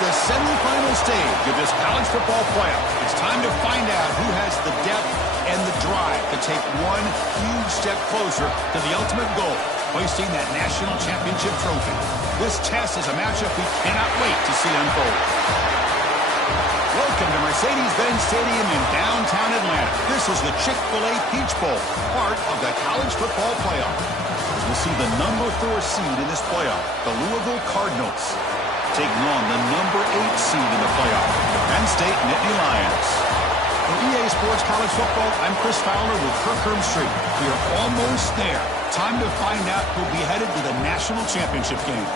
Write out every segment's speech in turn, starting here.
the semifinal stage of this college football playoff. It's time to find out who has the depth and the drive to take one huge step closer to the ultimate goal, hoisting that national championship trophy. This test is a matchup we cannot wait to see unfold. Welcome to Mercedes-Benz Stadium in downtown Atlanta. This is the Chick-fil-A Peach Bowl, part of the college football playoff. As we'll see the number 4 seed in this playoff, the Louisville Cardinals, taking on the number 8 seed in the playoff, the Penn State Nittany Lions. For EA Sports College Football, I'm Chris Fowler with Kirkherm Street. We are almost there. Time to find out who'll be headed to the national championship game.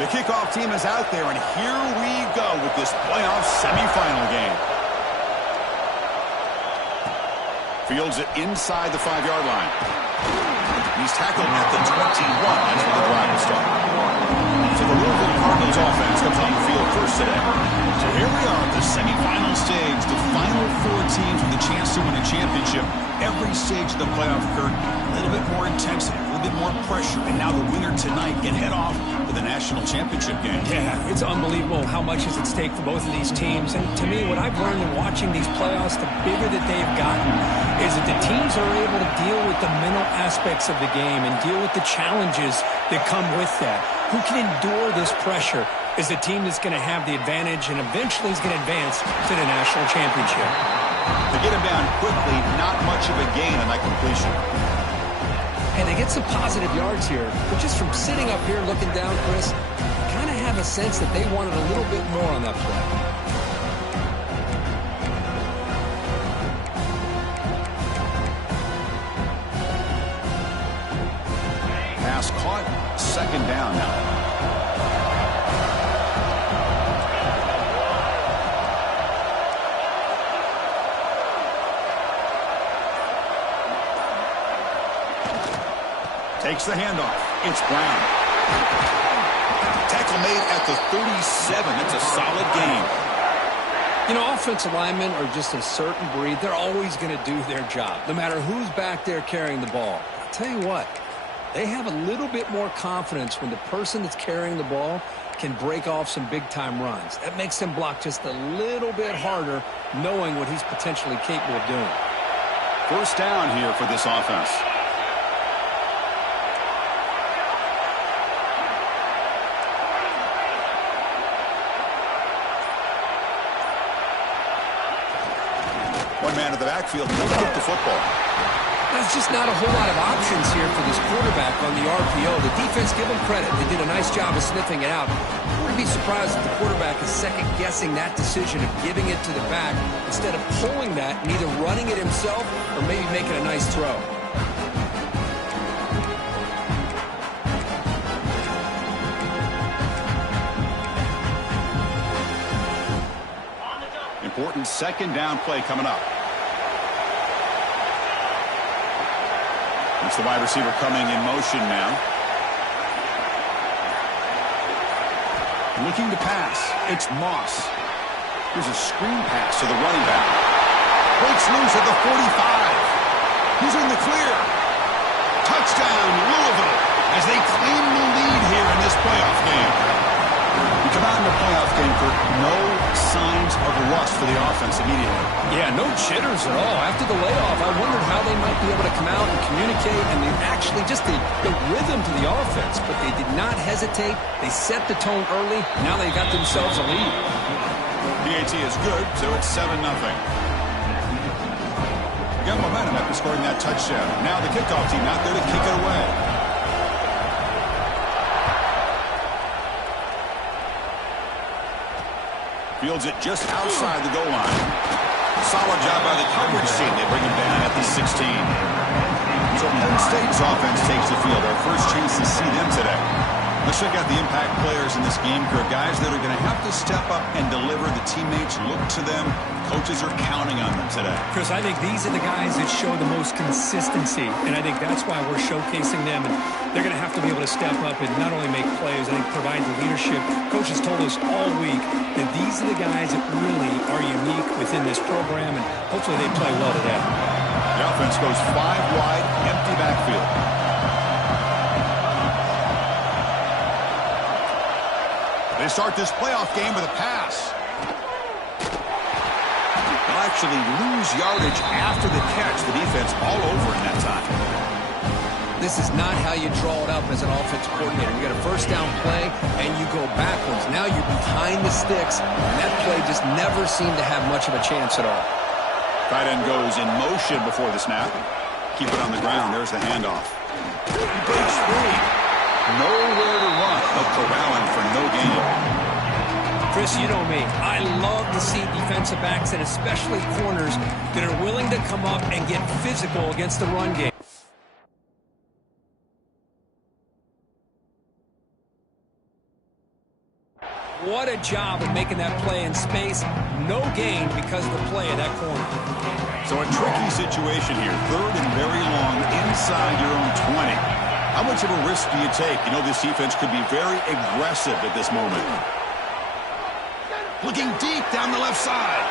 The kickoff team is out there, and here we go with this playoff semifinal game. Fields it inside the 5-yard line. He's tackled at the 21. That's where the drive will start. So the Louisville Cardinals offense comes on the field first today. So here we are at the semifinal stage. The final 4 teams with a chance to win a championship. Every stage of the playoff, Kurt, a little bit more intensity, a little bit more pressure. And now the winner tonight can head off to the national championship game. Yeah, it's unbelievable how much is at stake for both of these teams. And to me, what I've learned in watching these playoffs, the bigger that they've gotten, is that the teams are able to deal with the mental aspects of the game and deal with the challenges that come with that. Who can endure this pressure is the team that's going to have the advantage and eventually is going to advance to the national championship. To get him down quickly, not much of a gain on that completion. And they get some positive yards here, but just from sitting up here looking down, Chris, I kind of have a sense that they wanted a little bit more on that play. Pass caught, second down now. Takes the handoff. It's Brown. Tackle made at the 37. It's a solid gain. You know, offensive linemen are just a certain breed. They're always going to do their job, no matter who's back there carrying the ball. I'll tell you what, they have a little bit more confidence when the person that's carrying the ball can break off some big-time runs. That makes them block just a little bit harder, knowing what he's potentially capable of doing. First down here for this offense. One man in the backfield to get the football. There's just not a whole lot of options here for this quarterback on the RPO. The defense, give them credit. They did a nice job of sniffing it out. I wouldn't be surprised if the quarterback is second-guessing that decision of giving it to the back instead of pulling that and either running it himself or maybe making a nice throw. Important second down play coming up. It's the wide receiver coming in motion now. Looking to pass. It's Moss. Here's a screen pass to the running back. Breaks loose at the 45. He's in the clear. Touchdown, Louisville, as they claim the lead here in this playoff game. We come out in the playoff game for no signs of rust for the offense immediately. Yeah, no jitters at all. After the layoff, I wondered how they might be able to come out and communicate and they actually just the rhythm to the offense, but they did not hesitate. They set the tone early. Now they got themselves a lead. PAT is good, so it's 7-0. Got momentum after scoring that touchdown. Now the kickoff team out there to kick it away. Fields it just outside the goal line. Solid job by the coverage team. They bring him down at the 16. So Penn State's offense takes the field. Our first chance to see them today. The also got the impact players in this game, Kirk, guys that are going to have to step up and deliver. The teammates look to them. Coaches are counting on them today. Chris, I think these are the guys that show the most consistency, and I think that's why we're showcasing them. And they're going to have to be able to step up and not only make plays, I think provide the leadership. Coaches told us all week that these are the guys that really are unique within this program, and hopefully they play well today. The offense goes 5 wide, empty backfield. They start this playoff game with a pass. They'll actually lose yardage after the catch. The defense all over in that time. This is not how you draw it up as an offense coordinator. You got a first down play, and you go backwards. Now you're behind the sticks, and that play just never seemed to have much of a chance at all. Tight end goes in motion before the snap. Keep it on the ground. There's the handoff. He breaks free. Nowhere to run. They'll corral him for no gain. Chris, you know me. I love to see defensive backs and especially corners that are willing to come up and get physical against the run game. What a job of making that play in space. No gain because of the play of that corner. So a tricky situation here. 3rd and very long inside your own 20. How much of a risk do you take? You know, this defense could be very aggressive at this moment. Looking deep down the left side.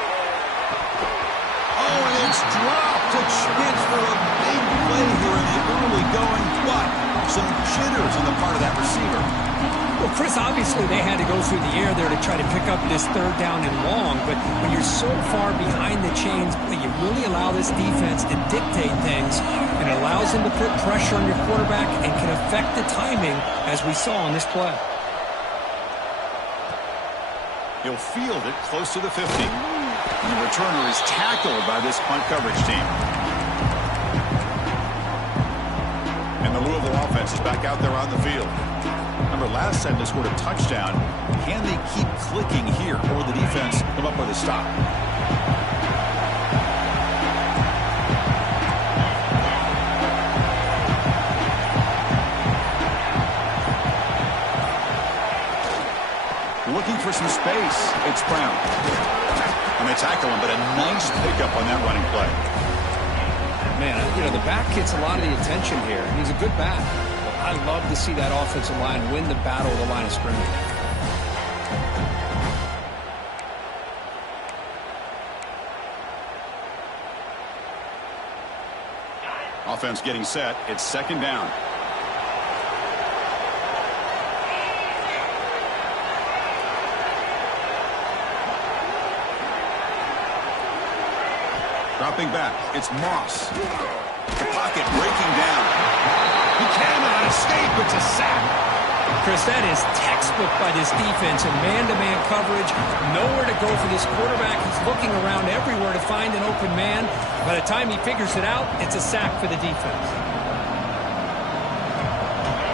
Oh, and it's dropped. A chance for a big play here in the early going. What? Some jitters on the part of that receiver. Well, Chris, obviously they had to go through the air there to try to pick up this 3rd down and long, but when you're so far behind the chains, you really allow this defense to dictate things, and it allows them to put pressure on your quarterback and can affect the timing, as we saw on this play. He'll field it close to the 50. And the returner is tackled by this punt coverage team. And the Louisville offense is back out there on the field. Remember, last time they scored a touchdown. Can they keep clicking here, or the defense come up with a stop? Looking for some space. It's Brown. And they tackle him, but a nice pickup on that running play. Man, you know, the back gets a lot of the attention here. He's a good back. I love to see that offensive line win the battle of the line of scrimmage. Offense getting set. It's 2nd down. Dropping back. It's Moss. The pocket breaking down. He cannot escape. It's a sack. Chris, that is textbook by this defense in man-to-man coverage. Nowhere to go for this quarterback. He's looking around everywhere to find an open man. By the time he figures it out, it's a sack for the defense.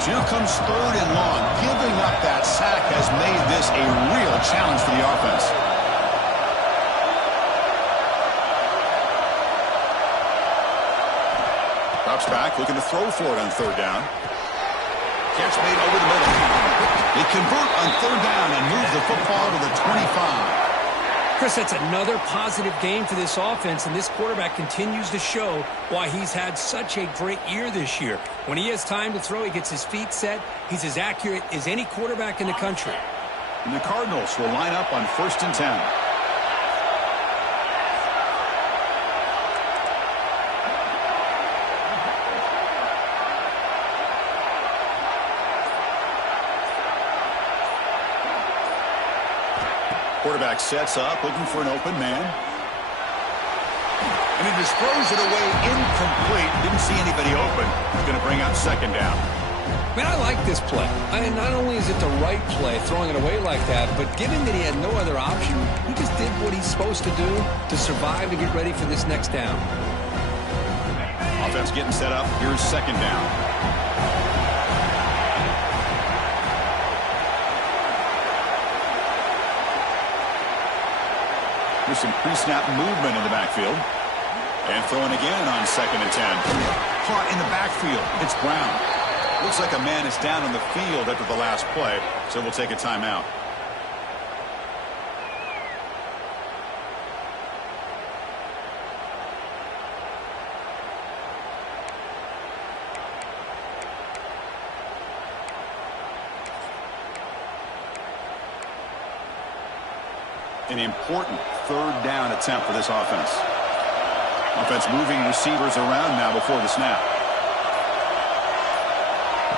Here comes 3rd and long. Giving up that sack has made this a real challenge for the offense. Drops back, looking to throw for it on 3rd down. Catch made over the middle. They convert on 3rd down and move the football to the 25. Chris, that's another positive game for this offense, and this quarterback continues to show why he's had such a great year this year. When he has time to throw, he gets his feet set. He's as accurate as any quarterback in the country. And the Cardinals will line up on 1st and 10. Quarterback sets up, looking for an open man. And he just throws it away incomplete. Didn't see anybody open. He's going to bring out 2nd down. Man, I like this play. Not only is it the right play, throwing it away like that, but given that he had no other option, he just did what he's supposed to do to survive and get ready for this next down. Offense getting set up. Here's 2nd down. There's some pre-snap movement in the backfield. And throwing again on 2nd and 10. Caught in the backfield. It's Brown. Looks like a man is down on the field after the last play, so we'll take a timeout. An important third down attempt for this offense. Offense moving receivers around now before the snap.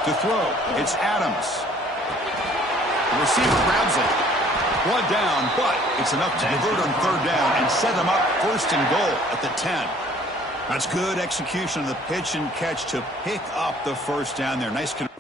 To throw, it's Adams. The receiver grabs it. Blood down, but it's enough to convert on third down and set them up first and goal at the 10. That's good execution of the pitch and catch to pick up the first down there. Nice conversion.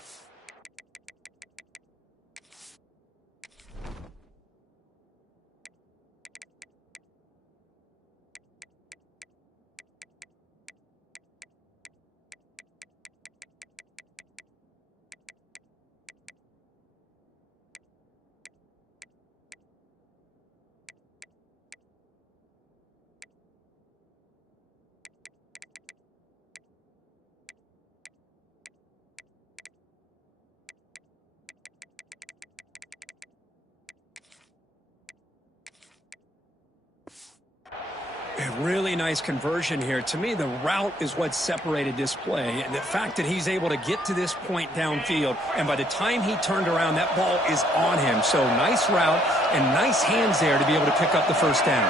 A really nice conversion here. To me, the route is what separated this play. And the fact that he's able to get to this point downfield, and by the time he turned around, that ball is on him. So nice route and nice hands there to be able to pick up the first down.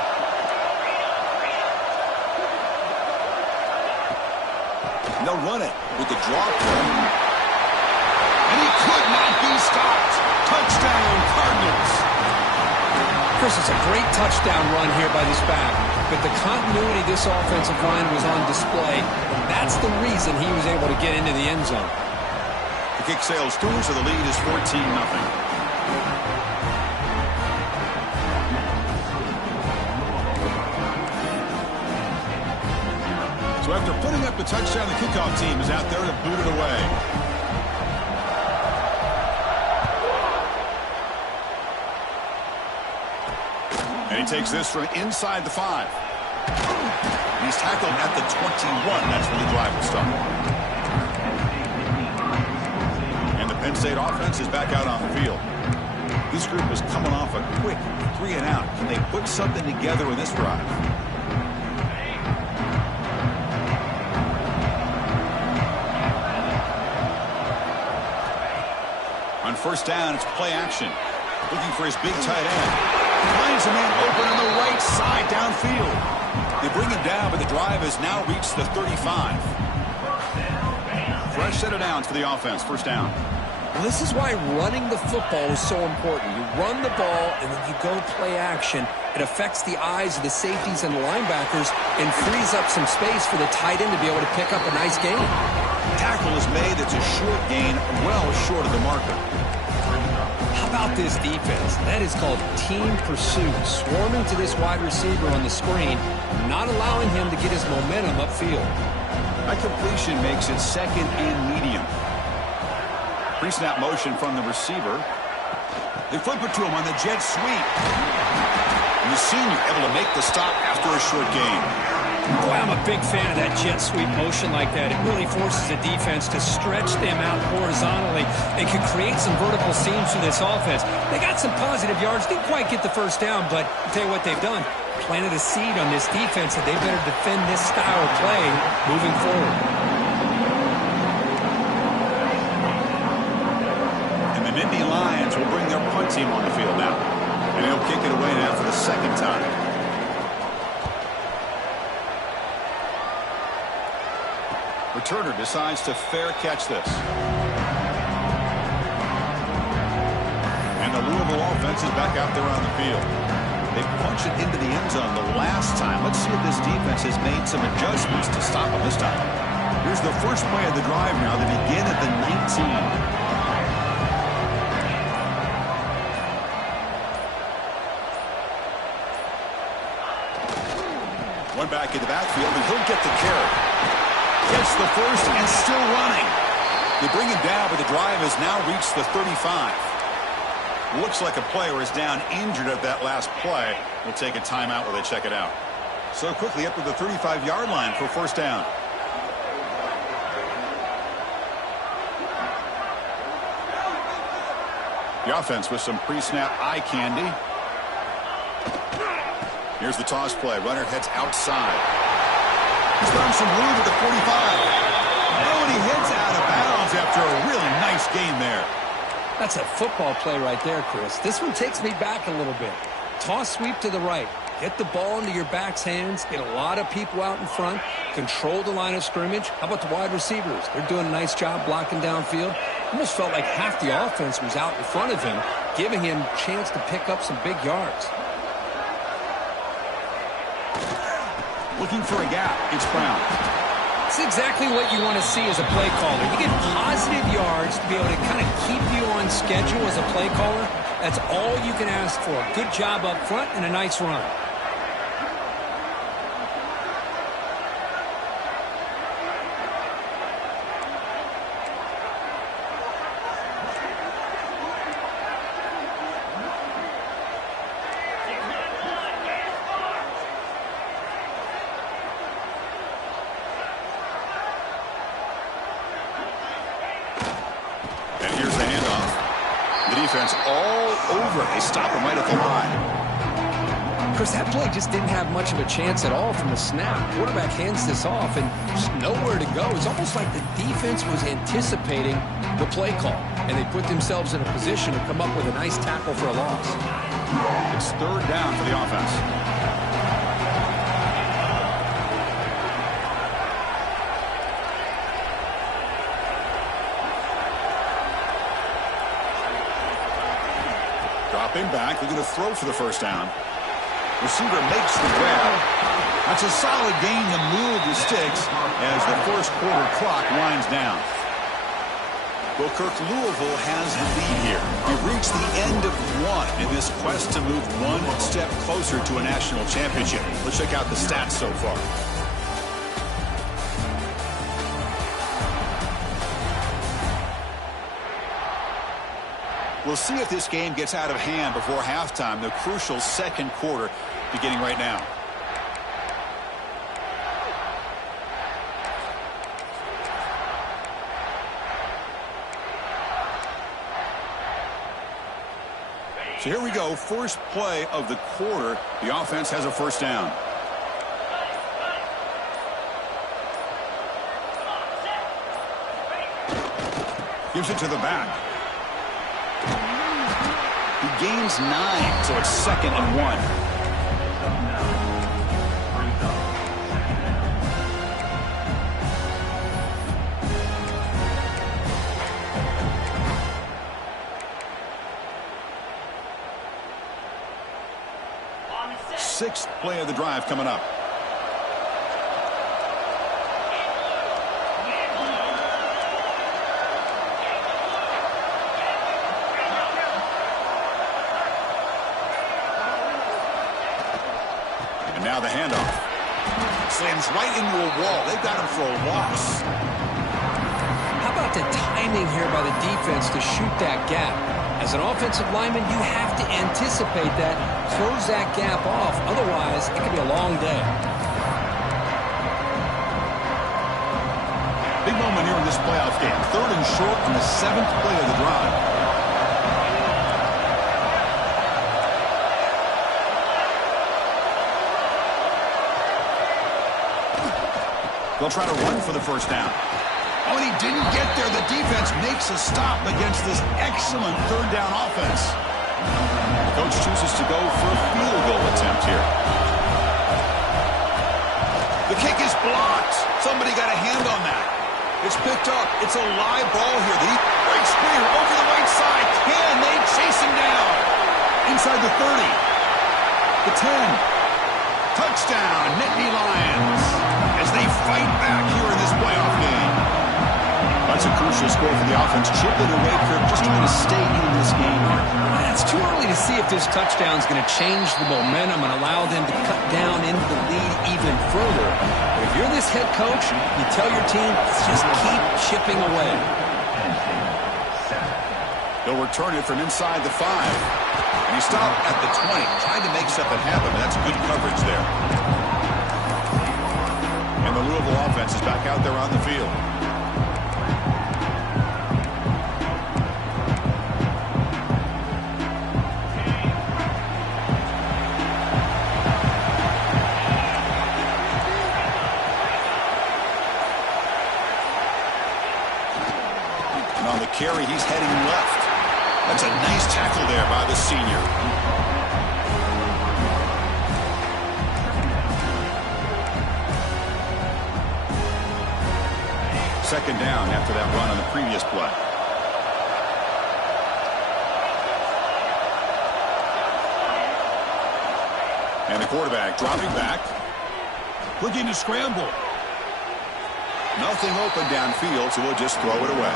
And they'll run it with the draw play. And he could not be stopped. Touchdown, Cardinals. Chris, it's a great touchdown run here by this back, but the continuity this offensive line was on display, and that's the reason he was able to get into the end zone. The kick sails through, so the lead is 14-0. So after putting up the touchdown, the kickoff team is out there to boot it away. And he takes this from inside the 5. He's tackled at the 21. That's where the drive will stop. And the Penn State offense is back out on the field. This group is coming off a quick 3-and-out. Can they put something together in this drive? On first down, it's play action. Looking for his big tight end. Finds a man open on the right side downfield. They bring him down, but the drive has now reached the 35. Fresh set of downs for the offense. First down. Well, this is why running the football is so important. You run the ball, and then you go play action. It affects the eyes of the safeties and the linebackers and frees up some space for the tight end to be able to pick up a nice gain. Tackle is made. That's a short gain, well short of the marker. How about this defense? That is called team pursuit. Swarming to this wide receiver on the screen, not allowing him to get his momentum upfield. That completion makes it second and medium. Pre-snap motion from the receiver. They flip it to him on the jet sweep. And the senior able to make the stop after a short gain. Boy, I'm a big fan of that jet sweep motion like that. It really forces the defense to stretch them out horizontally. They can create some vertical seams for this offense. They got some positive yards. Didn't quite get the first down, but I'll tell you what they've done. Planted a seed on this defense that they better defend this style of play moving forward. And the Nittany Lions will bring their punt team on the field now. And they'll kick it away now for the second time. Returner decides to fair catch this. And the Louisville offense is back out there on the field. They punch it into the end zone the last time. Let's see if this defense has made some adjustments to stop them this time. Here's the first play of the drive now. They begin at the 19. One back in the backfield, and he'll get the carry. Gets the first and still running. They bring him down, but the drive has now reached the 35. Looks like a player is down injured at that last play. We'll take a timeout while they check it out. So quickly up to the 35-yard line for first down. The offense with some pre-snap eye candy. Here's the toss play. Runner heads outside. He's found some room at the 45. Oh, and he heads out of bounds after a really nice gain there. That's a football play right there, Chris. This one takes me back a little bit. Toss sweep to the right. Get the ball into your back's hands. Get a lot of people out in front. Control the line of scrimmage. How about the wide receivers? They're doing a nice job blocking downfield. Almost felt like half the offense was out in front of him, giving him a chance to pick up some big yards. Looking for a gap. It's Brown. It's exactly what you want to see as a play caller. You get positive yards to be able to kind of keep you on schedule as a play caller. That's all you can ask for. Good job up front and a nice run. Defense all over. They stop him right at the line. Chris, that play just didn't have much of a chance at all from the snap. Quarterback hands this off and just nowhere to go. It's almost like the defense was anticipating the play call, and they put themselves in a position to come up with a nice tackle for a loss. It's third down for the offense. Dropping back, they're going to throw for the first down. Receiver makes the grab. That's a solid gain to move the sticks as the first quarter clock winds down. Well, Kirk, Louisville has the lead here. We've reached the end of one in this quest to move one step closer to a national championship. Let's check out the stats so far. We'll see if this game gets out of hand before halftime, the crucial second quarter beginning right now. So here we go, first play of the quarter. The offense has a first down. Gives it to the back. He gains 9, so it's 2nd and 1. Sixth play of the drive coming up. Now the handoff. Slams right into a wall. They've got him for a loss. How about the timing here by the defense to shoot that gap? As an offensive lineman, you have to anticipate that, close that gap off. Otherwise, it could be a long day. Big moment here in this playoff game. 3rd and short on the 7th play of the drive. They'll try to run for the first down. Oh, and he didn't get there. The defense makes a stop against this excellent third down offense. The coach chooses to go for a field goal attempt here. The kick is blocked. Somebody got a hand on that. It's picked up. It's a live ball here. The right spear over the right side. Can they chase him down? Inside the 30. The 10. Touchdown, Nittany Lions, as they fight back here in this playoff game. That's a crucial score for the offense. Chipping away, Kirk, just trying to stay in this game here. It's too early to see if this touchdown is going to change the momentum and allow them to cut down into the lead even further. But if you're this head coach, you tell your team, just keep chipping away. They'll return it from inside the 5. And he stopped at the 20, trying to make something happen, but that's good coverage there. And the Louisville offense is back out there on the field. And on the carry, he's heading left. That's a nice tackle there by the senior. Second down after that run on the previous play. And the quarterback dropping back. Looking to scramble. Nothing open downfield, so we'll just throw it away.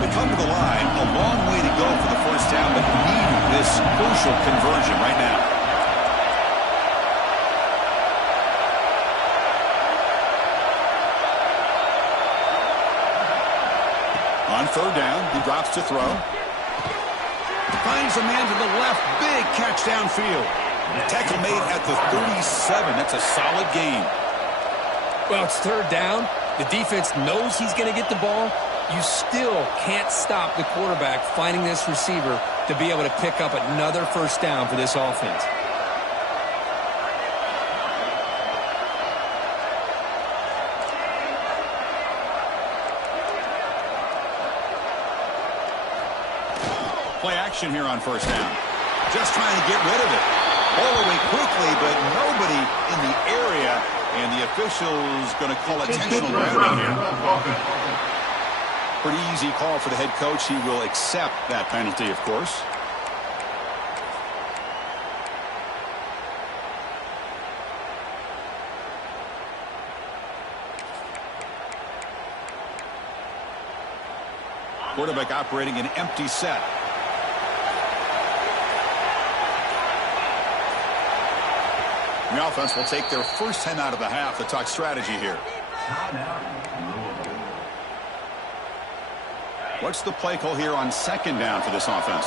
They come to the line. A long way to go for the first down, but need this crucial conversion right now. On third down, he drops to throw. Finds a man to the left. Big catch downfield. Tackle made at the 37. That's a solid gain. Well, it's third down. The defense knows he's going to get the ball. You still can't stop the quarterback finding this receiver to be able to pick up another first down for this offense. Play action here on first down. Just trying to get rid of it. All the way quickly, but nobody in the area, and the official's going to call intentional grounding here. Pretty easy call for the head coach. He will accept that penalty, of course. Quarterback operating an empty set. The offense will take their first 10 out of the half to talk strategy here. What's the play call here on second down for this offense?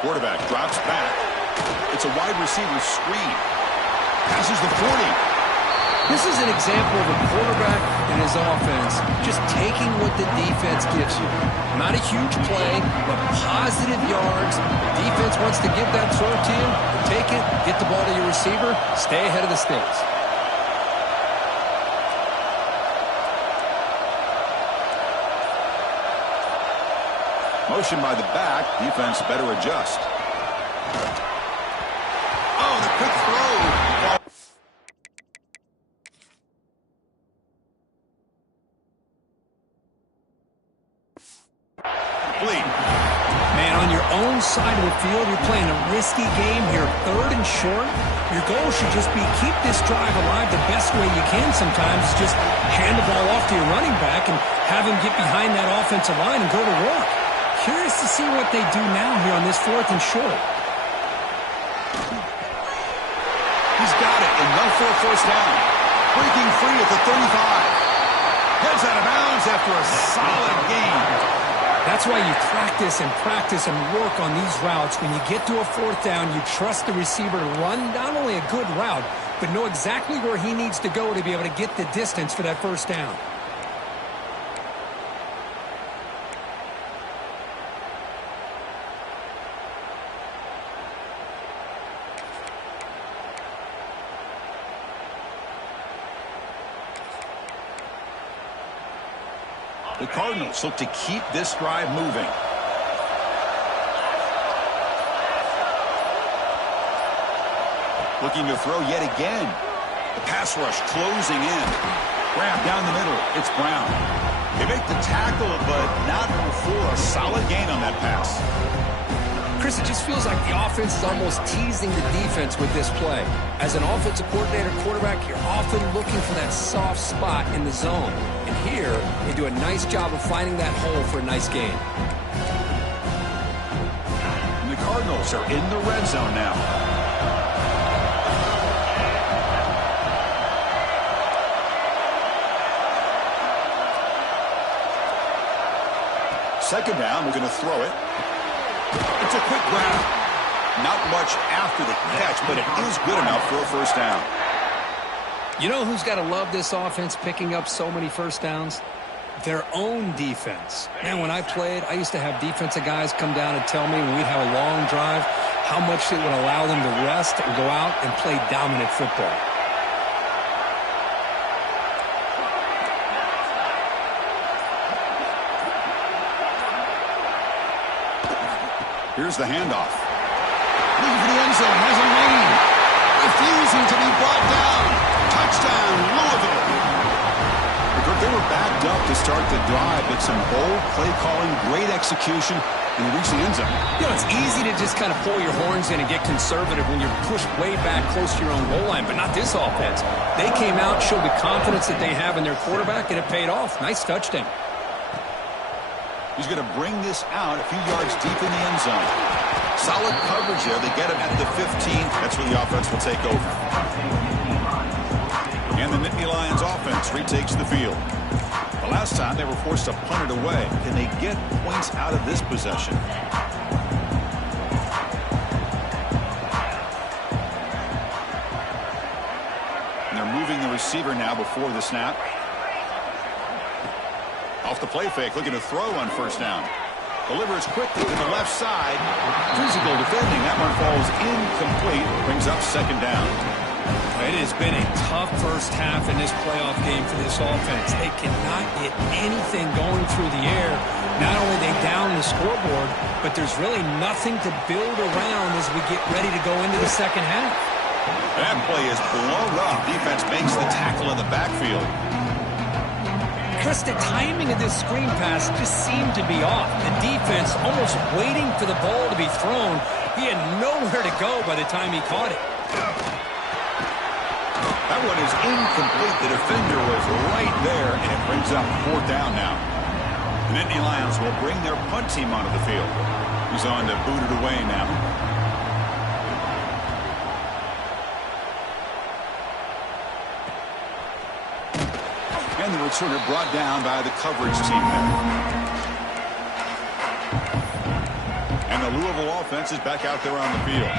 Quarterback drops back. It's a wide receiver screen. Passes the 40. This is an example of a quarterback and his offense just taking what the defense gives you. Not a huge play, but positive yards. The defense wants to give that throw to you. You take it, get the ball to your receiver, stay ahead of the sticks. Motion by the back. Defense better adjust. Oh, the quick throw. Man, on your own side of the field, you're playing a risky game here. Third and short. Your goal should just be keep this drive alive the best way you can sometimes. Just hand the ball off to your running back and have him get behind that offensive line and go to work. Curious to see what they do now here on this fourth and short. He's got it, enough for a first down. Breaking free at the 35. Heads out of bounds after a solid gain. That's why you practice and work on these routes. When you get to a fourth down, you trust the receiver to run not only a good route, but know exactly where he needs to go to be able to get the distance for that first down. The Cardinals look to keep this drive moving. Looking to throw yet again. The pass rush closing in. Grab down the middle. It's Brown. They make the tackle, but not before a solid gain on that pass. Chris, it just feels like the offense is almost teasing the defense with this play. As an offensive coordinator, quarterback, you're often looking for that soft spot in the zone. And here, they do a nice job of finding that hole for a nice gain. And the Cardinals are in the red zone now. Second down, we're going to throw it. It's a quick grab. Not much after the catch, but it is good enough for a first down. You know who's got to love this offense picking up so many first downs? their own defense. Man, when I played, I used to have defensive guys come down and tell me when we'd have a long drive how much it would allow them to rest and go out and play dominant football. Here's the handoff. Leaving the end zone, has a lead. Refusing to be brought down. Touchdown, Louisville. They were backed up to start the drive, but some bold play calling, great execution, and reach the end zone. You know, it's easy to just kind of pull your horns in and get conservative when you're pushed way back close to your own goal line, but not this offense. They came out, showed the confidence that they have in their quarterback, and it paid off. Nice touchdown. He's going to bring this out a few yards deep in the end zone. Solid coverage there. They get him at the 15. That's where the offense will take over. And the Nittany Lions offense retakes the field. The last time they were forced to punt it away. Can they get points out of this possession? And they're moving the receiver now before the snap. Off the play fake, looking to throw on first down. Delivers quickly to the left side. Physical defending. That one falls incomplete. Brings up second down. It has been a tough first half in this playoff game for this offense. They cannot get anything going through the air. Not only are they down the scoreboard, but there's really nothing to build around as we get ready to go into the second half. That play is blown up. Defense makes the tackle in the backfield. Chris, the timing of this screen pass just seemed to be off. The defense almost waiting for the ball to be thrown. He had nowhere to go by the time he caught it. That one is incomplete. The defender was right there, and it brings up fourth down now. The Nittany Lions will bring their punt team onto the field. He's on to boot it away now. And the returner brought down by the coverage team there. And the Louisville offense is back out there on the field.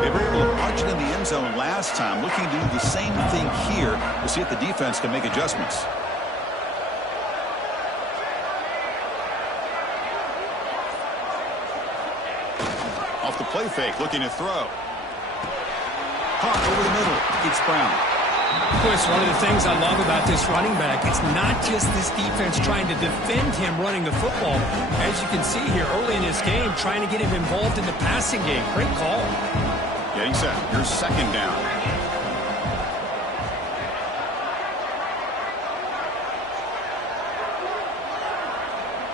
They were able to punch it in the end zone last time, looking to do the same thing here to see if the defense can make adjustments. Off the play fake, looking to throw. Caught over the middle. It's Brown. Chris, one of the things I love about this running back, it's not just this defense trying to defend him running the football. As you can see here early in this game, trying to get him involved in the passing game. Great call. Getting set. Here's second down.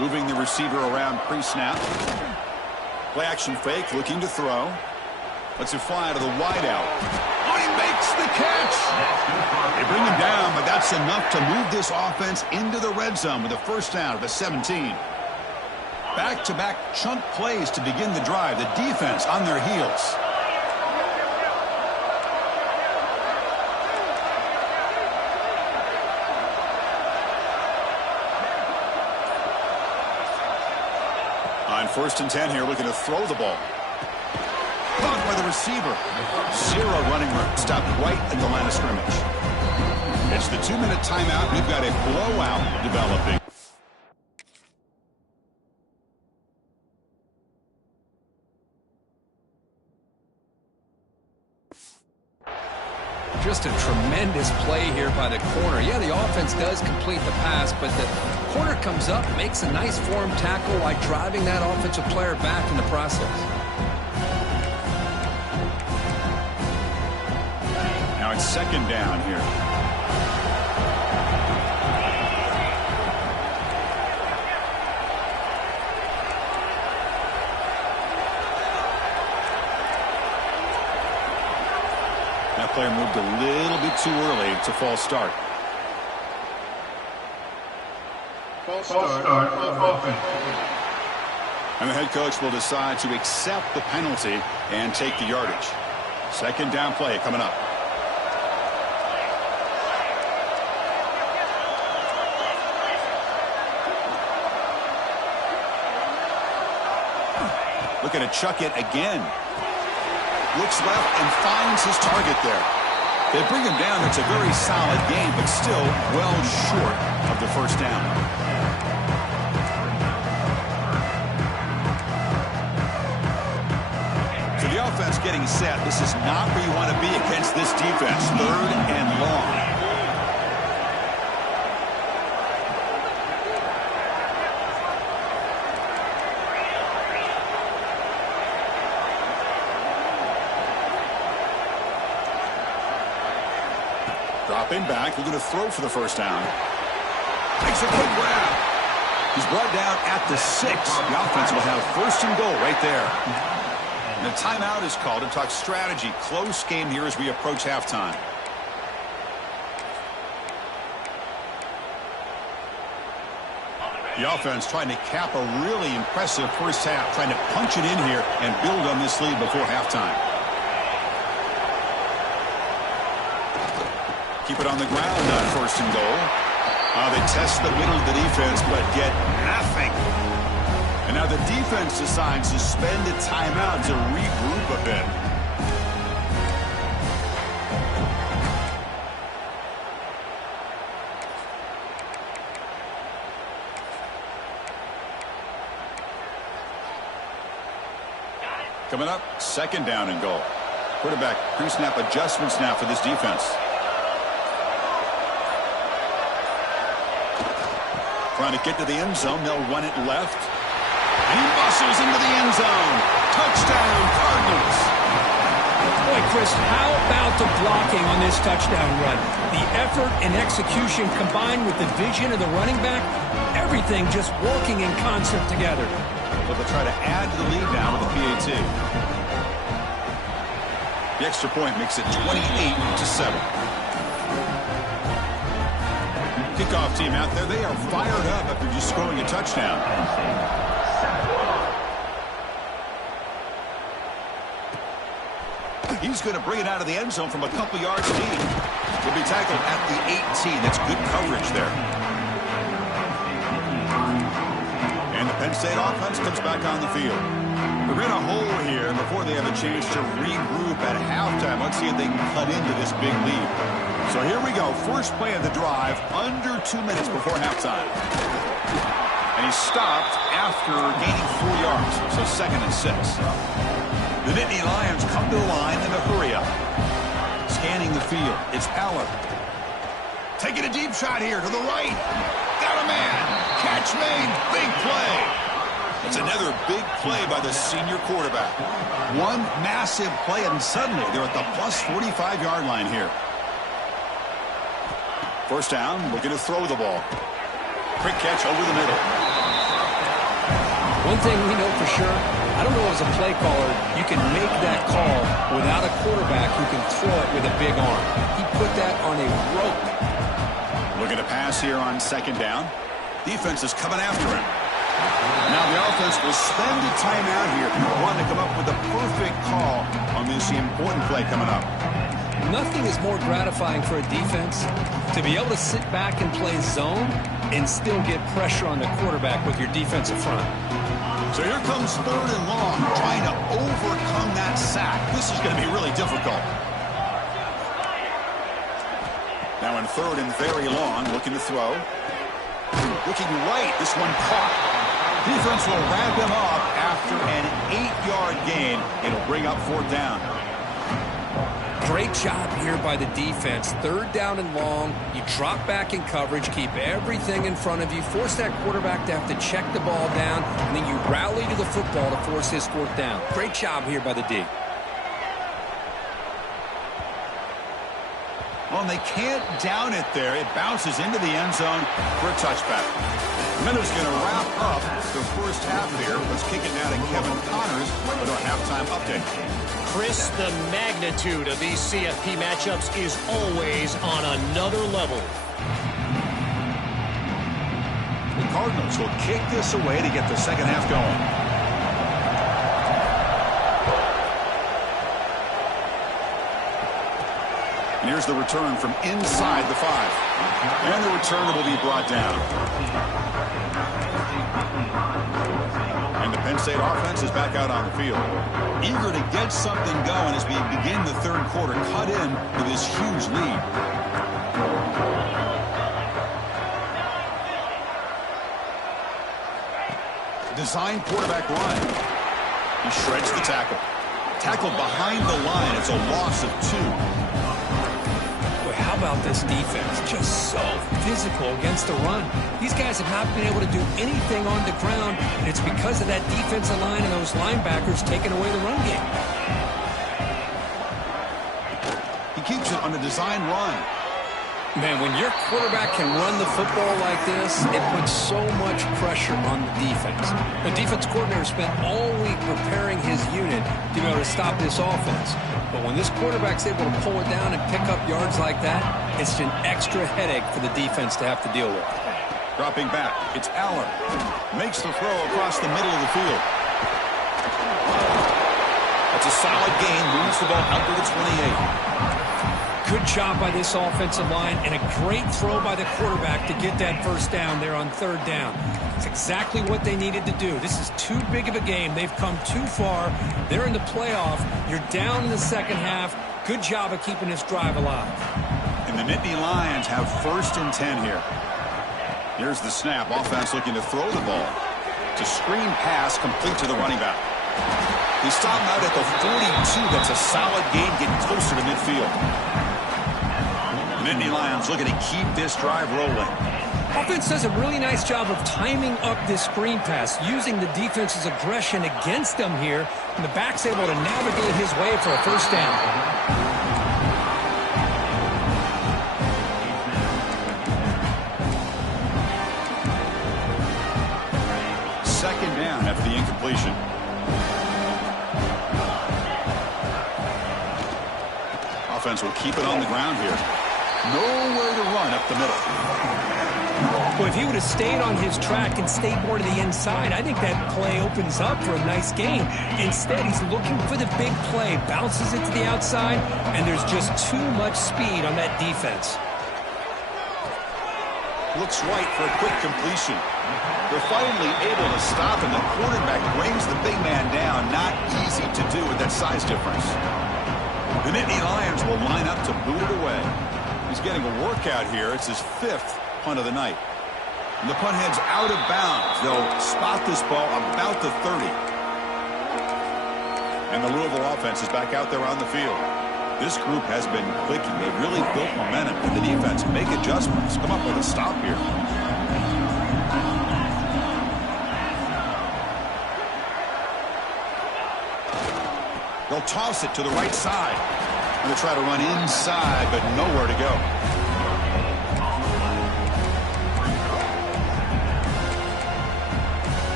Moving the receiver around pre-snap. Play action fake, looking to throw. Lets it fly to the wideout. Oh, he makes the catch! They bring him down, but that's enough to move this offense into the red zone with a first down at the 17. Back-to-back chunk plays to begin the drive. The defense on their heels. On 1st and 10 here, looking to throw the ball. Caught by the receiver. Zero running room. Stopped right at the line of scrimmage. It's the 2-minute timeout. We've got a blowout developing. Just a tremendous play here by the corner. Yeah, the offense does complete the pass, but the corner comes up, makes a nice form tackle while driving that offensive player back in the process. Now it's second down here. That player moved a little bit too early. It's a false start. False start. And the head coach will decide to accept the penalty and take the yardage. Second down play coming up. Looking to chuck it again. Looks left and finds his target there. They bring him down. It's a very solid game, but still well short of the first down. So the offense getting set. This is not where you want to be against this defense. 3rd and long. Dropping back, looking to throw for the first down. Makes a quick grab. He's brought down at the 6. The offense will have 1st and goal right there. And the timeout is called to talk strategy. Close game here as we approach halftime. The offense trying to cap a really impressive first half, trying to punch it in here and build on this lead before halftime. Keep it on the ground on 1st and goal. They test the middle of the defense, but get nothing. And now the defense decides to spend a timeout to regroup a bit. Coming up, 2nd down and goal. Quarterback pre-snap adjustments now for this defense. Trying to get to the end zone. They'll run it left. And he muscles into the end zone. Touchdown, Cardinals. Boy, Chris, how about the blocking on this touchdown run? The effort and execution combined with the vision of the running back, everything just working in concert together. Well, they'll try to add to the lead now with the PAT. The extra point makes it 28-7. Kickoff team out there, they are fired up after just scoring a touchdown. He's going to bring it out of the end zone from a couple yards deep. He'll be tackled at the 18. That's good coverage there. And the Penn State offense comes back on the field. They're in a hole here before they have a chance to regroup at halftime. Let's see if they can cut into this big lead. So here we go. First play of the drive, under 2 minutes before halftime. And he stopped after gaining 4 yards. So 2nd and 6. The Nittany Lions come to the line in a hurry up. Scanning the field. It's Aller. Taking a deep shot here to the right. Got a man. Catch made. Big play. It's another big play by the senior quarterback. One massive play, and suddenly they're at the plus 45-yard line here. First down, looking to throw the ball. Quick catch over the middle. One thing we know for sure, I don't know as a play caller, you can make that call without a quarterback who can throw it with a big arm. He put that on a rope. Looking to pass here on 2nd down. Defense is coming after him. Now the offense will spend a timeout here. Want to come up with a perfect call on this important play coming up. Nothing is more gratifying for a defense to be able to sit back and play zone and still get pressure on the quarterback with your defensive front. So here comes 3rd and long, trying to overcome that sack. This is going to be really difficult. Now in 3rd and very long, looking to throw. Looking right, this one caught. Defense will wrap him up after an 8-yard gain. It'll bring up 4th down. Great job here by the defense. 3rd down and long. You drop back in coverage, keep everything in front of you, force that quarterback to have to check the ball down, and then you rally to the football to force his 4th down. Great job here by the D. Well, and they can't down it there. It bounces into the end zone for a touchback. Minnows going to wrap up the first half here. Let's kick it now to Kevin Connors with our halftime update. Chris, the magnitude of these CFP matchups is always on another level. The Cardinals will kick this away to get the second half going. And here's the return from inside the 5. And the return will be brought down. And the Penn State offense is back out on the field. Eager to get something going as we begin the 3rd quarter. Cut in to this huge lead. Design quarterback run. He shreds the tackle. Tackled behind the line. It's a loss of 2. Boy, how about this defense? Just so physical against the run. These guys have not been able to do anything on the ground, and it's because of that defensive line and those linebackers taking away the run game. He keeps it on a design run. Man, when your quarterback can run the football like this, it puts so much pressure on the defense. The defense coordinator spent all week preparing his unit to be able to stop this offense. But when this quarterback's able to pull it down and pick up yards like that, it's an extra headache for the defense to have to deal with. Dropping back, it's Allen. Makes the throw across the middle of the field. That's a solid gain. Moves the ball out to the 28. Good job by this offensive line and a great throw by the quarterback to get that first down there on 3rd down. It's exactly what they needed to do. This is too big of a game. They've come too far. They're in the playoff. You're down in the second half. Good job of keeping this drive alive. And the Nittany Lions have 1st and 10 here. Here's the snap. Offense looking to throw the ball. It's a screen pass complete to the running back. He stopped out at the 42. That's a solid gain, getting closer to midfield. Nittany Lions looking to keep this drive rolling. Offense does a really nice job of timing up this screen pass, using the defense's aggression against them here, and the back's able to navigate his way for a first down. Second down after the incompletion. Offense will keep it on the ground here. Nowhere to run up the middle. Well, if he would have stayed on his track and stayed more to the inside, I think that play opens up for a nice gain. Instead, he's looking for the big play, bounces it to the outside, and there's just too much speed on that defense. Looks right for a quick completion. They're finally able to stop, and the quarterback brings the big man down. Not easy to do with that size difference. The Nittany Lions will line up to boot it away. He's getting a workout here. It's his 5th punt of the night. And the punt heads out of bounds. They'll spot this ball about the 30. And the Louisville offense is back out there on the field. This group has been clicking. They've really built momentum. And the defense make adjustments. Come up with a stop here. They'll toss it to the right side. And they'll try to run inside, but nowhere to go.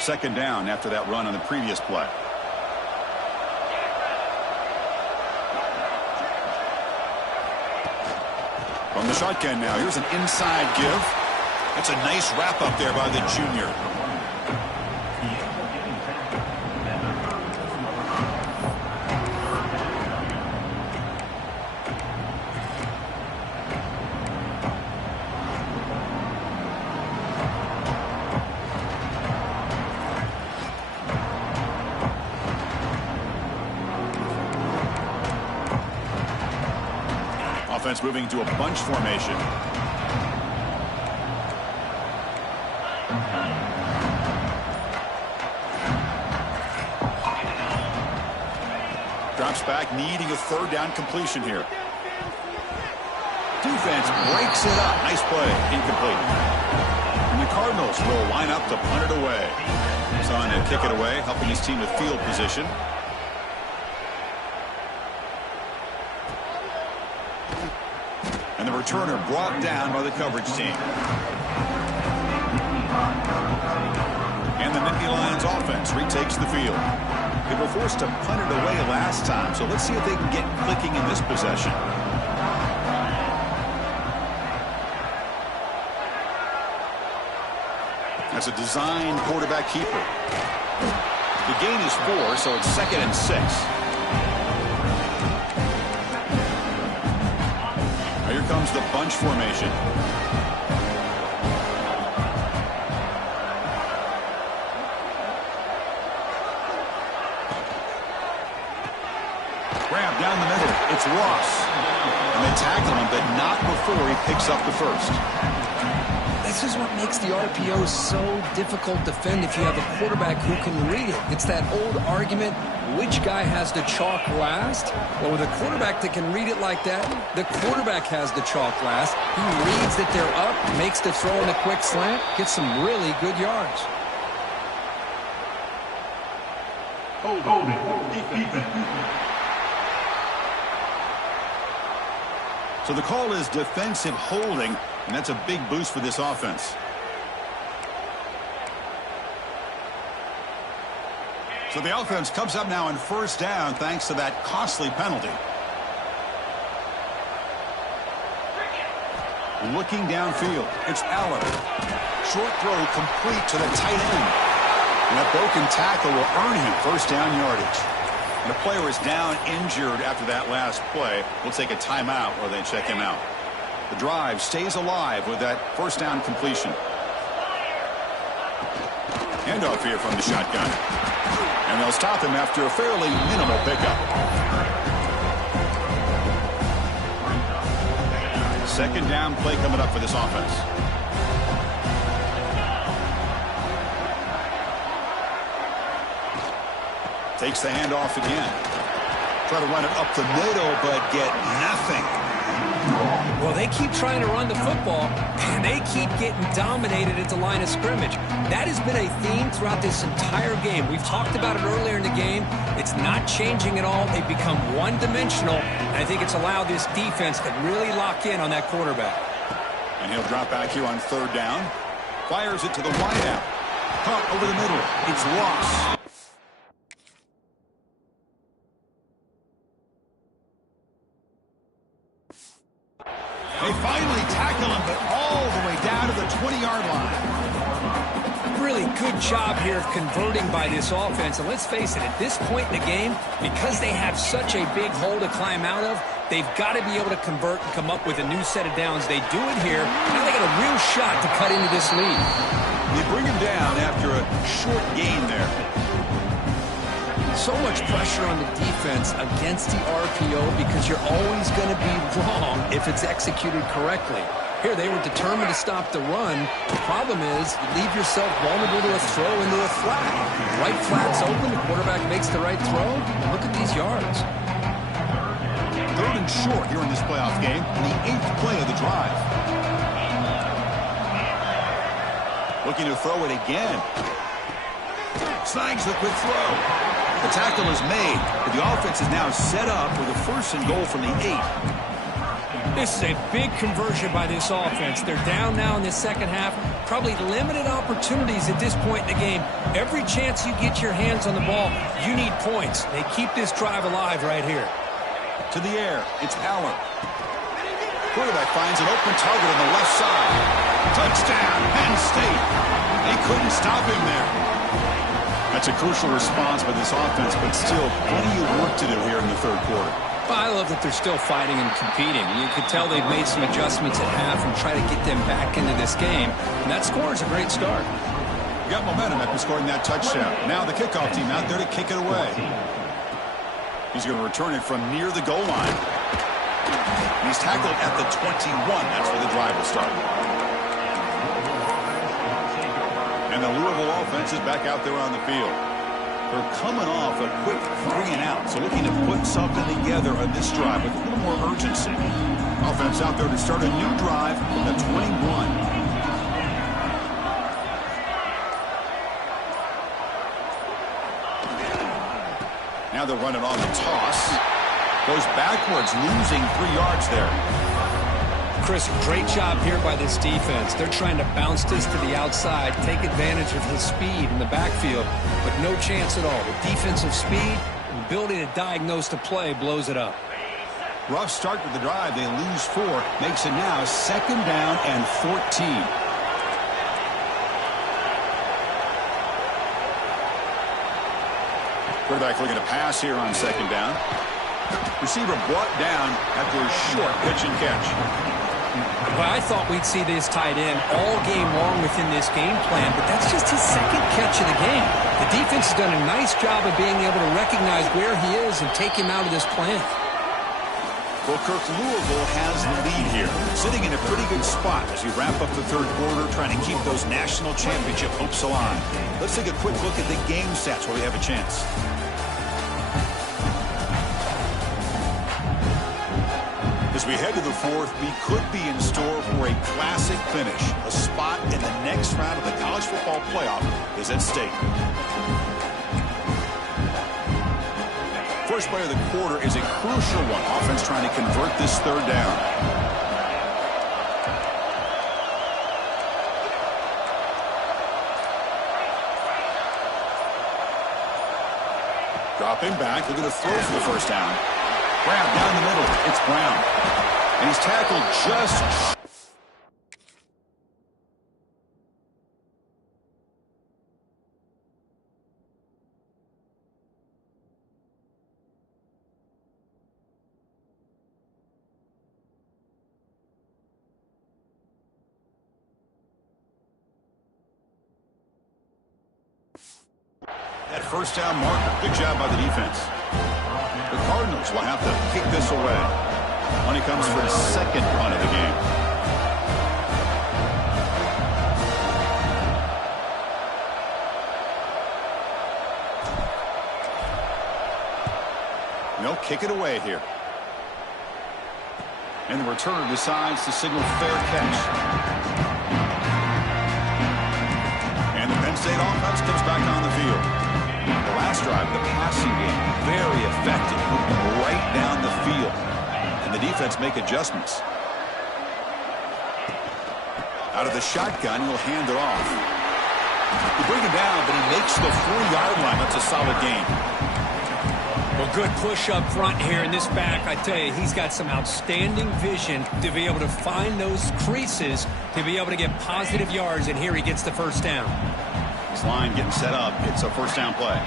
Second down after that run on the previous play. From the shotgun now, here's an inside give. That's a nice wrap up there by the junior. Offense moving to a bunch formation. Drops back, needing a 3rd down completion here. Defense breaks it up. Nice play. Incomplete. And the Cardinals will line up to punt it away. He's on to kick it away, helping his team with field position. And the returner brought down by the coverage team. And the Nittany Lions offense retakes the field. They were forced to punt it away last time, so let's see if they can get clicking in this possession. That's a design quarterback keeper. The gain is 4, so it's 2nd and 6. Here comes the bunch formation. Grab down the middle. It's Ross. And they tackle him, but not before he picks up the first. This is what makes the RPO so difficult to defend if you have a quarterback who can read it. It's that old argument, which guy has the chalk last? Well, with a quarterback that can read it like that, the quarterback has the chalk last. He reads that they're up, makes the throw in a quick slant, gets some really good yards. So the call is defensive holding, and that's a big boost for this offense. So the offense comes up now on first down thanks to that costly penalty. Looking downfield, it's Allen. Short throw complete to the tight end. And a broken tackle will earn him first down yardage. And the player is down injured after that last play. We'll take a timeout while they check him out. The drive stays alive with that first down completion. Handoff here from the shotgun. And they'll stop him after a fairly minimal pickup. Second down play coming up for this offense. Takes the handoff again. Try to run it up the middle, but get nothing. Well, they keep trying to run the football, and they keep getting dominated at the line of scrimmage. That has been a theme throughout this entire game. We've talked about it earlier in the game. It's not changing at all. They've become one-dimensional, and I think it's allowed this defense to really lock in on that quarterback. And he'll drop back here on third down. Fires it to the wideout. Caught over the middle. It's Ross. They finally tackle him, but all the way down to the 20-yard line. Really good job here of converting by this offense. And let's face it, at this point in the game, because they have such a big hole to climb out of, they've got to be able to convert and come up with a new set of downs. They do it here. Now they got a real shot to cut into this lead. They bring him down after a short gain there. So much pressure on the defense against the RPO because you're always going to be wrong if it's executed correctly. Here, they were determined to stop the run. The problem is you leave yourself vulnerable to a throw into a flat. Right flat's open, the quarterback makes the right throw. Look at these yards. Third and short here in this playoff game, and the 8th play of the drive. Looking to throw it again. Snags the quick throw. The tackle is made, but the offense is now set up with a first and goal from the 8. This is a big conversion by this offense. They're down now in the second half. Probably limited opportunities at this point in the game. Every chance you get your hands on the ball, you need points. They keep this drive alive right here. To the air, it's Allen. Quarterback finds an open target on the left side. Touchdown, Penn State. They couldn't stop him there. That's a crucial response by this offense, but still plenty of work to do here in the third quarter. I love that they're still fighting and competing. You can tell they've made some adjustments at half and try to get them back into this game. And that score is a great start. Got momentum after scoring that touchdown. Now the kickoff team out there to kick it away. He's going to return it from near the goal line. He's tackled at the 21. That's where the drive will start. And the Louisville offense is back out there on the field. They're coming off a quick 3-and-out, so looking to put something together on this drive with a little more urgency. Offense out there to start a new drive from the 21. Now they're running on the toss. Goes backwards, losing 3 yards there. Chris, great job here by this defense. They're trying to bounce this to the outside, take advantage of his speed in the backfield, but no chance at all. The defensive speed and ability to diagnose the play blows it up. Rough start to the drive. They lose 4. Makes it now 2nd down and 14. Quarterback looking to pass here on 2nd down. Receiver brought down after a short pitch and catch. Well, I thought we'd see this tight end all game long within this game plan, but that's just his 2nd catch of the game. The defense has done a nice job of being able to recognize where he is and take him out of this plan. Well, Kirk, Louisville has the lead here, sitting in a pretty good spot as we wrap up the third quarter, trying to keep those national championship hopes alive. Let's take a quick look at the game stats where we have a chance. As we head to the fourth, we could be in store for a classic finish. A spot in the next round of the college football playoff is at stake. First play of the quarter is a crucial one. Offense trying to convert this third down. Dropping back, looking to throw for the first down. Grab down the middle. It's Brown. And he's tackled just... That first down marker. Good job by the defense. The Cardinals will have to kick this away. Money comes for the second punt of the game. No, kick it away here. And the returner decides to signal fair catch. And the Penn State offense comes back on the field. The last drive, the passing game, very effective, moving right down the field. And the defense make adjustments. Out of the shotgun, he'll hand it off. He bring him down, but he makes the 4-yard line. That's a solid gain. Well, good push up front here in this back. I tell you, he's got some outstanding vision to be able to find those creases, to be able to get positive yards, and here he gets the first down. This line getting set up. It's a first down play.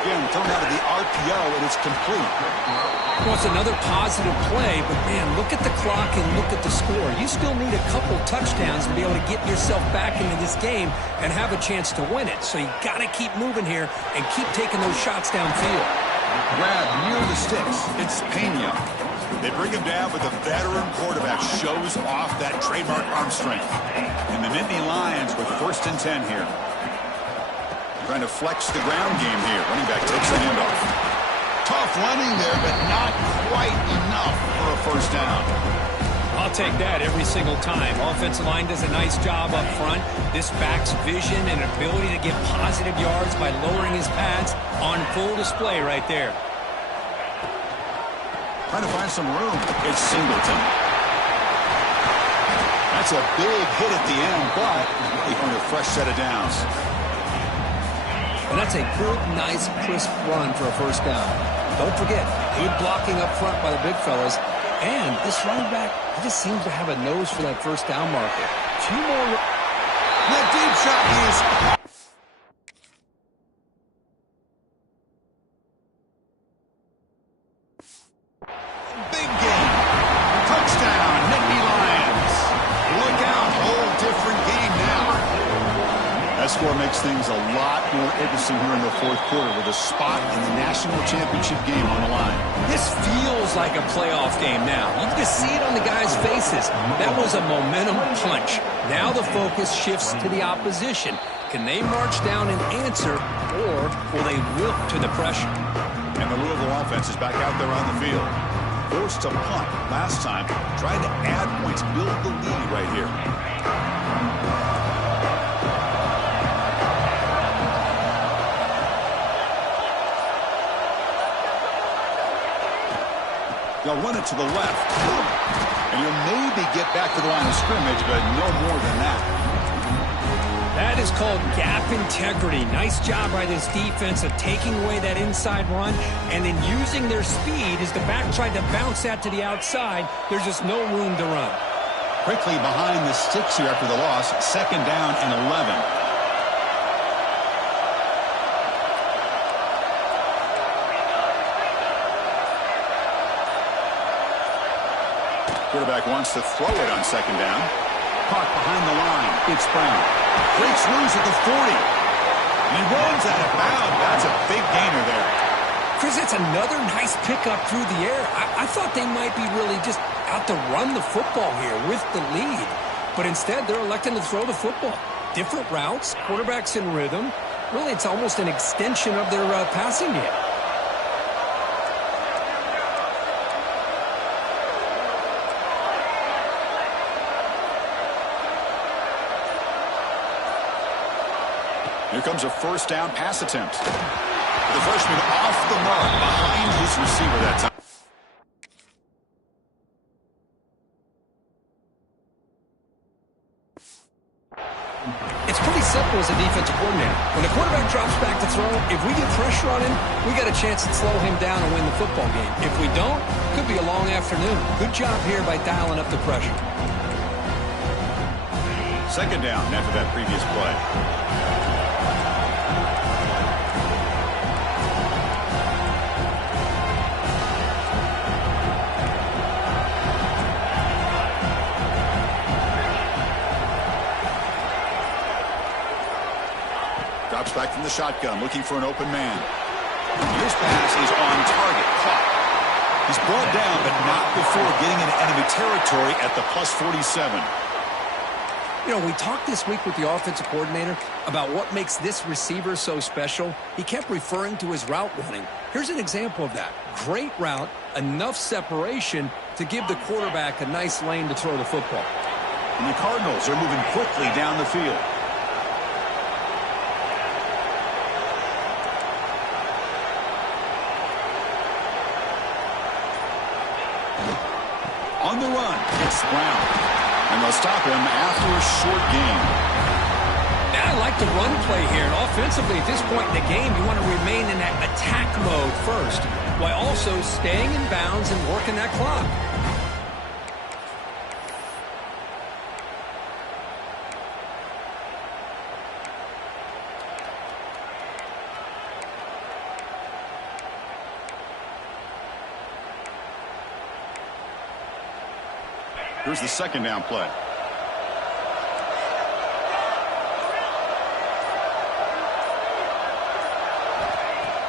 Again, thrown out of the RPO, and it's complete. Well, it's another positive play, but, man, look at the clock and look at the score. You still need a couple touchdowns to be able to get yourself back into this game and have a chance to win it. So you got to keep moving here and keep taking those shots downfield. Grab near the sticks. It's Pena. They bring him down, but the veteran quarterback shows off that trademark arm strength. And the Nittany Lions with 1st and 10 here. Trying to flex the ground game here. Running back takes the handoff. Tough running there, but not quite enough for a first down. I'll take that every single time. Offensive line does a nice job up front. This back's vision and ability to get positive yards by lowering his pads on full display right there. Trying to find some room. It's Singleton. That's a big hit at the end, but he earned a fresh set of downs. And that's a good, nice, crisp run for a first down. Don't forget, good blocking up front by the big fellas. And this running back, he just seems to have a nose for that first down marker. A few more. The deep shot is... Big game. Touchdown, Nittany Lions. Look out, whole different game now. That score makes things a lot more interesting here in the fourth quarter with a spot in the national championship game on the line. This feels like a playoff game now. You can just see it on the guys' faces. That was a momentum punch. Now the focus shifts to the opposition. Can they march down and answer, or will they wilt to the pressure? And the Louisville offense is back out there on the field. Forced to punt last time, trying to add points, build the lead right here. They'll run it to the left. And you'll maybe get back to the line of scrimmage, but no more than that. That is called gap integrity. Nice job by this defense of taking away that inside run and then using their speed as the back tried to bounce that to the outside. There's just no room to run. Quickly behind the sticks here after the loss. 2nd down and 11. Quarterback wants to throw it on 2nd down. Caught behind the line. It's Brown. Breaks loose at the 40. And he runs out of bounds. That's a big gainer there. Chris, that's another nice pickup through the air. I thought they might be really just out to run the football here with the lead. But instead, they're electing to throw the football. Different routes, quarterback's in rhythm. Really, it's almost an extension of their passing game. Here comes a first down pass attempt. The freshman off the mark behind his receiver that time. It's pretty simple as a defensive coordinator. When the quarterback drops back to throw, if we get pressure on him, we got a chance to slow him down and win the football game. If we don't, could be a long afternoon. Good job here by dialing up the pressure. Second down after that previous play. Drops back from the shotgun, looking for an open man. This pass is on target, caught. He's brought down, but not before getting into enemy territory at the plus 47. You know, we talked this week with the offensive coordinator about what makes this receiver so special. He kept referring to his route running. Here's an example of that. Great route, enough separation to give the quarterback a nice lane to throw the football. And the Cardinals are moving quickly down the field. On the run, it's Brown. And they'll stop him after a short gain. Now, I like the run play here. And offensively, at this point in the game, you want to remain in that attack mode first, while also staying in bounds and working that clock. Here's the second down play.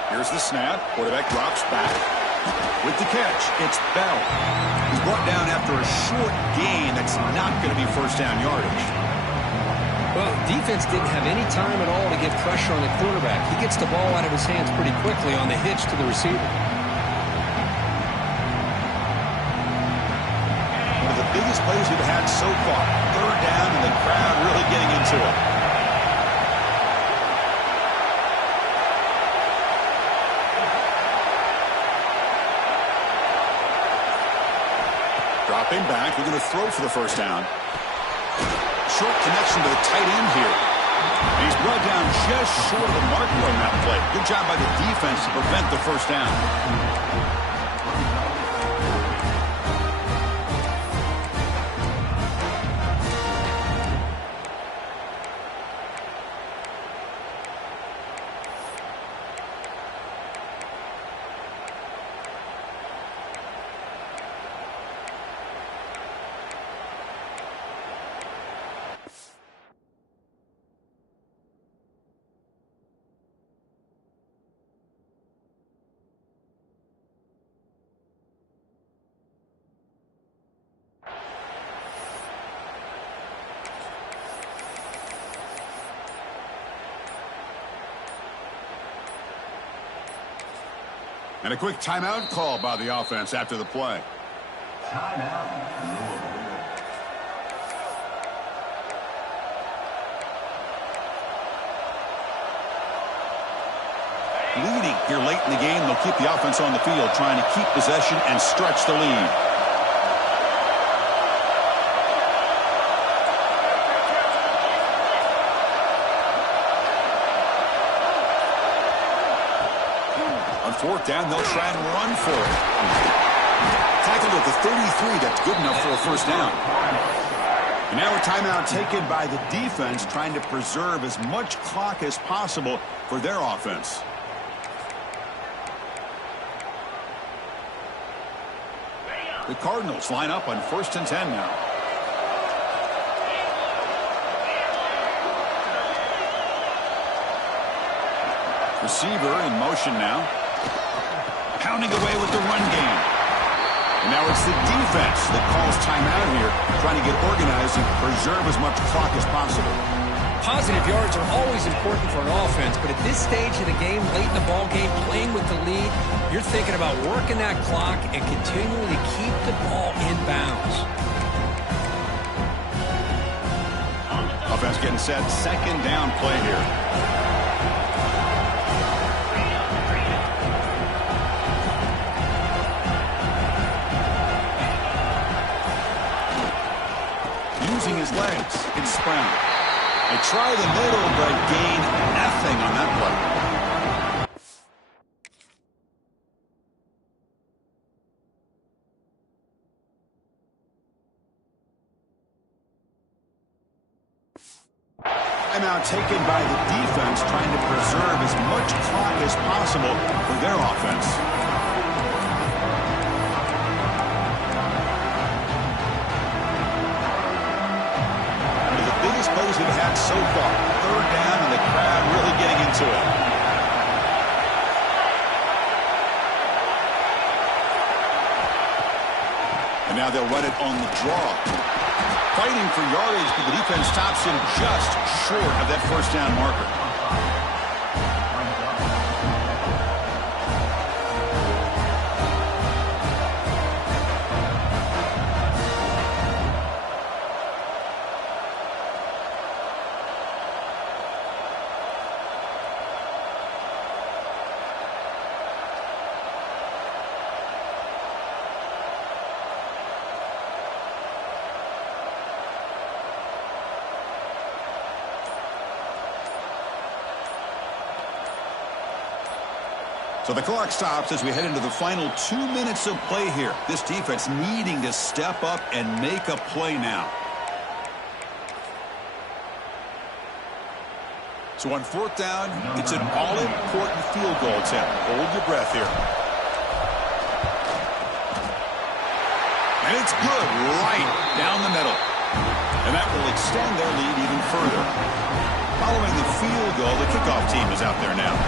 Here's the snap. Quarterback drops back. With the catch, it's Bell. He's brought down after a short gain that's not going to be first down yardage. Well, defense didn't have any time at all to get pressure on the quarterback. He gets the ball out of his hands pretty quickly on the hitch to the receiver. Biggest plays we've had so far. Third down and the crowd really getting into it. Dropping back, we're going to throw for the first down. Short connection to the tight end here. And he's brought down just short of the marker on that play. Good job by the defense to prevent the first down. And a quick timeout call by the offense after the play. Timeout. Leading here late in the game, they'll keep the offense on the field, trying to keep possession and stretch the lead. Fourth down, they'll try and run for it. Tackled at the 33, that's good enough for a first down. And now a timeout taken by the defense, trying to preserve as much clock as possible for their offense. The Cardinals line up on 1st and 10 now. Receiver in motion now. Pounding away with the run game. And now it's the defense that calls timeout here, trying to get organized and preserve as much clock as possible. Positive yards are always important for an offense, but at this stage of the game, late in the ball game, playing with the lead, you're thinking about working that clock and continuing to keep the ball in bounds. Offense getting set, second down play here. Using his legs, it's Sprout. They try the middle, but gain nothing on that play. Timeout taken by the defense, trying to preserve as much clock as possible for their offense. Plays we've had so far. Third down and the crowd really getting into it. And now they'll run it on the draw. Fighting for yardage, but the defense stops him just short of that first down marker. So the clock stops as we head into the final 2 minutes of play here. This defense needing to step up and make a play now. So on fourth down, it's an all-important field goal attempt. Hold your breath here. And it's good right down the middle. And that will extend their lead even further. Following the field goal, the kickoff team is out there now.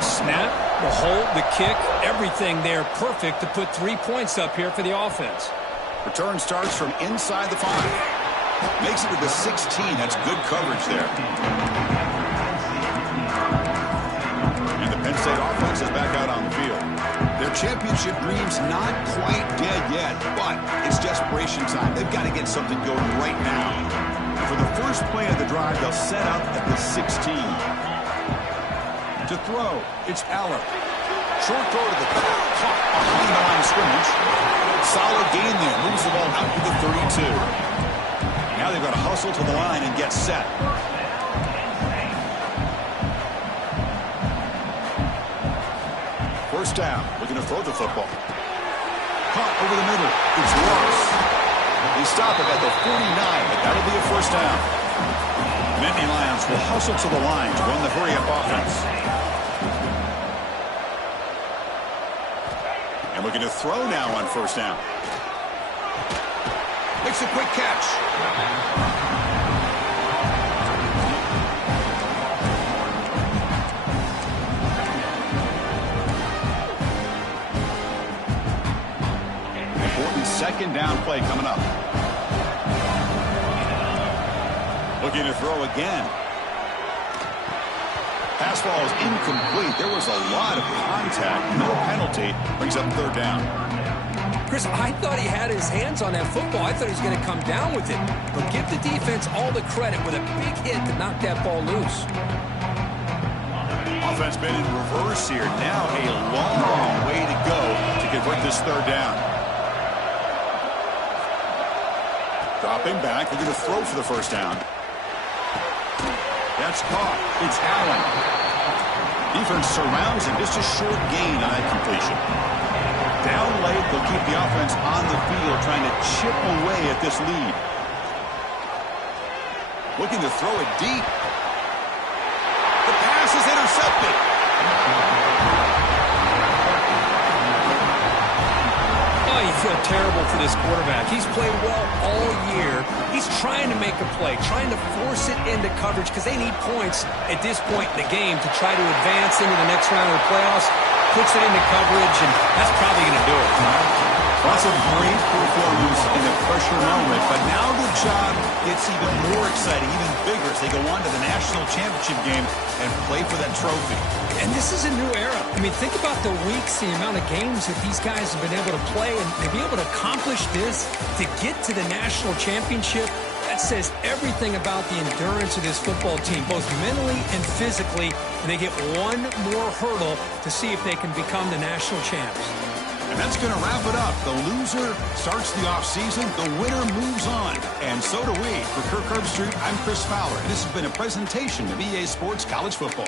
Snap, the hold, the kick, everything there perfect to put 3 points up here for the offense. Return starts from inside the 5. Makes it to the 16. That's good coverage there. And the Penn State offense is back out on the field. Their championship dreams not quite dead yet, but it's desperation time. They've got to get something going right now. And for the first play of the drive, they'll set up at the 16. To throw, it's Aller. Short throw to the back, caught behind the line of scrimmage. Solid gain there, moves the ball out to the 32. Now they've got to hustle to the line and get set. First down, looking to throw the football. Caught over the middle, it's Ross. They stop it at the 49, but that'll be a first down. Nittany Lions will hustle to the line to run the hurry-up offense. And looking to throw now on first down. Makes a quick catch. Important second down play coming up. Looking to throw again. Pass ball is incomplete. There was a lot of contact. No penalty. Brings up third down. Chris, I thought he had his hands on that football. I thought he was going to come down with it. But give the defense all the credit with a big hit to knock that ball loose. Offense been in reverse here. Now a long way to go to convert this third down. Dropping back. They're going to throw for the first down. That's caught. It's Allen. Defense surrounds him. Just a short gain on that completion. Down late, they'll keep the offense on the field, trying to chip away at this lead. Looking to throw it deep. The pass is intercepted. Oh, he feel terrible for this quarterback. He's played well all year. He's trying to make a play, trying to force it into coverage because they need points at this point in the game to try to advance into the next round of the playoffs. Puts it into coverage, and that's probably going to do it. That's a great performance in a pressure moment, but now the job gets even more exciting, even bigger as they go on to the national championship game and play for that trophy. And this is a new era. I mean, think about the weeks, the amount of games that these guys have been able to play, and to be able to accomplish this, to get to the national championship, that says everything about the endurance of this football team, both mentally and physically, and they get one more hurdle to see if they can become the national champs. And that's going to wrap it up. The loser starts the offseason. The winner moves on. And so do we. For Kirk Herbstreit, I'm Chris Fowler. And this has been a presentation of EA Sports College Football.